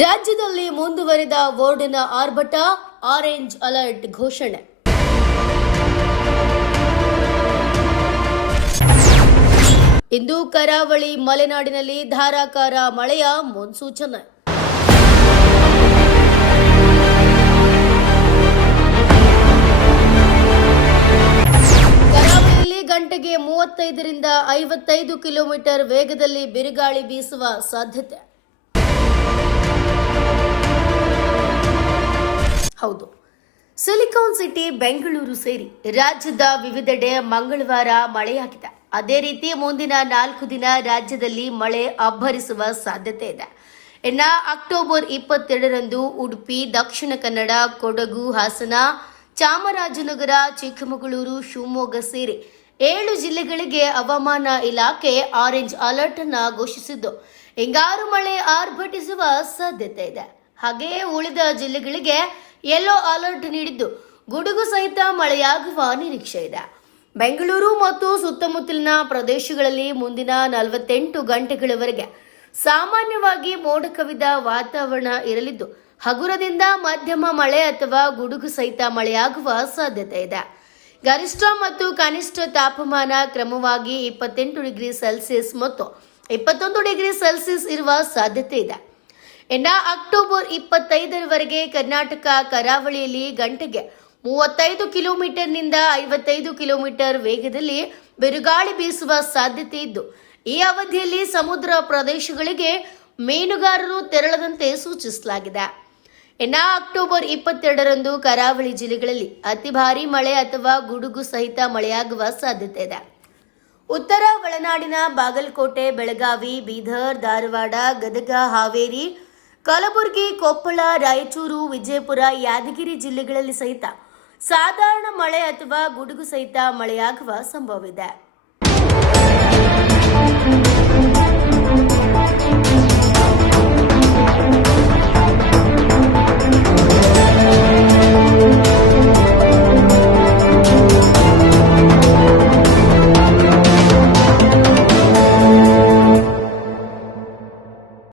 ರಾಜ್ಯದಲ್ಲಿ ಮುಂದುವರಿದ ವಾರ್ಡಿನ ಆರ್ಭಟ, ಆರೆಂಜ್ ಅಲರ್ಟ್ ಘೋಷಣೆ. ಇಂದು ಕರಾವಳಿ ಮಲೆನಾಡಿನಲ್ಲಿ ಧಾರಾಕಾರ ಮಳೆಯ ಮುನ್ಸೂಚನೆ. ಕರಾವಳಿಯಲ್ಲಿ ಗಂಟೆಗೆ ಮೂವತ್ತೈದರಿಂದ ಐವತ್ತೈದು ಕಿಲೋಮೀಟರ್ ವೇಗದಲ್ಲಿ ಬಿರುಗಾಳಿ ಬೀಸುವ ಸಾಧ್ಯತೆ. ಹೌದು. ಸಿಲಿಕಾನ್ ಸಿಟಿ, ಬೆಂಗಳೂರು ಸೇರಿ ರಾಜ್ಯದ ವಿವಿಧೆಡೆ ಮಂಗಳವಾರ ಮಳೆಯಾಗಿದೆ. ಅದೇ ರೀತಿ ಮುಂದಿನ ನಾಲ್ಕು ದಿನ ರಾಜ್ಯದಲ್ಲಿ ಮಳೆ ಅಬ್ಬರಿಸುವ ಸಾಧ್ಯತೆ ಇದೆ. ಇನ್ನ ಅಕ್ಟೋಬರ್ ಇಪ್ಪತ್ತೆರಡರಂದು ಉಡುಪಿ, ದಕ್ಷಿಣ ಕನ್ನಡ, ಕೊಡಗು, ಹಾಸನ, ಚಾಮರಾಜನಗರ, ಚಿಕ್ಕಮಗಳೂರು, ಶಿವಮೊಗ್ಗ ಸೇರಿ ಏಳು ಜಿಲ್ಲೆಗಳಿಗೆ ಹವಾಮಾನ ಇಲಾಖೆ ಆರೆಂಜ್ ಅಲರ್ಟ್ ಅನ್ನ ಘೋಷಿಸಿದ್ದು. ಹಿಂಗಾರು ಮಳೆ ಆರ್ಭಟಿಸುವ ಸಾಧ್ಯತೆ ಇದೆ. ಹಾಗೆಯೇ ಉಳಿದ ಜಿಲ್ಲೆಗಳಿಗೆ ಯೆಲ್ಲೋ ಅಲರ್ಟ್ ನೀಡಿದ್ದು. ಗುಡುಗು ಸಹಿತ ಮಳೆಯಾಗುವ ನಿರೀಕ್ಷೆ ಇದೆ. ಬೆಂಗಳೂರು ಮತ್ತು ಸುತ್ತಮುತ್ತಲಿನ ಪ್ರದೇಶಗಳಲ್ಲಿ ಮುಂದಿನ ನಲವತ್ತೆಂಟು ಗಂಟೆಗಳವರೆಗೆ ಸಾಮಾನ್ಯವಾಗಿ ಮೋಡ ಕವಿದ ವಾತಾವರಣ ಇರಲಿದ್ದು, ಹಗುರದಿಂದ ಮಧ್ಯಮ ಮಳೆ ಅಥವಾ ಗುಡುಗು ಸಹಿತ ಮಳೆಯಾಗುವ ಸಾಧ್ಯತೆ ಇದೆ. ಗರಿಷ್ಠ ಮತ್ತು ಕನಿಷ್ಠ ತಾಪಮಾನ ಕ್ರಮವಾಗಿ ಇಪ್ಪತ್ತೆಂಟು ಡಿಗ್ರಿ ಸೆಲ್ಸಿಯಸ್ ಮತ್ತು ಇಪ್ಪತ್ತೊಂದು ಡಿಗ್ರಿ ಸೆಲ್ಸಿಯಸ್ ಇರುವ ಸಾಧ್ಯತೆ ಇದೆ. ಇನ್ನ ಅಕ್ಟೋಬರ್ ಇಪ್ಪತ್ತೈದರವರೆಗೆ ಕರ್ನಾಟಕ ಕರಾವಳಿಯಲ್ಲಿ ಗಂಟೆಗೆ ಮೂವತ್ತೈದು ಕಿಲೋಮೀಟರ್ನಿಂದ ಐವತ್ತೈದು ಕಿಲೋಮೀಟರ್ ವೇಗದಲ್ಲಿ ಬಿರುಗಾಳಿ ಬೀಸುವ ಸಾಧ್ಯತೆ ಇದ್ದು, ಈ ಅವಧಿಯಲ್ಲಿ ಸಮುದ್ರ ಪ್ರದೇಶಗಳಿಗೆ ಮೀನುಗಾರರು ತೆರಳದಂತೆ ಸೂಚಿಸಲಾಗಿದೆ. ಇನ್ನ ಅಕ್ಟೋಬರ್ ಇಪ್ಪತ್ತೆರಡರಂದು ಕರಾವಳಿ ಜಿಲ್ಲೆಗಳಲ್ಲಿ ಅತಿ ಭಾರಿ ಮಳೆ ಅಥವಾ ಗುಡುಗು ಸಹಿತ ಮಳೆಯಾಗುವ ಸಾಧ್ಯತೆ ಇದೆ. ಉತ್ತರ ಒಳನಾಡಿನ ಬಾಗಲಕೋಟೆ, ಬೆಳಗಾವಿ, ಬೀದರ್, ಧಾರವಾಡ, ಗದಗ, ಹಾವೇರಿ, ಕಲಬುರಗಿ, ಕೊಪ್ಪಳ, ರಾಯಚೂರು, ವಿಜಯಪುರ, ಯಾದಗಿರಿ ಜಿಲ್ಲೆಗಳಲ್ಲಿ ಸಹಿತ ಸಾಧಾರಣ ಮಳೆ ಅಥವಾ ಗುಡುಗು ಸಹಿತ ಮಳೆಯಾಗುವ ಸಂಭವವಿದೆ.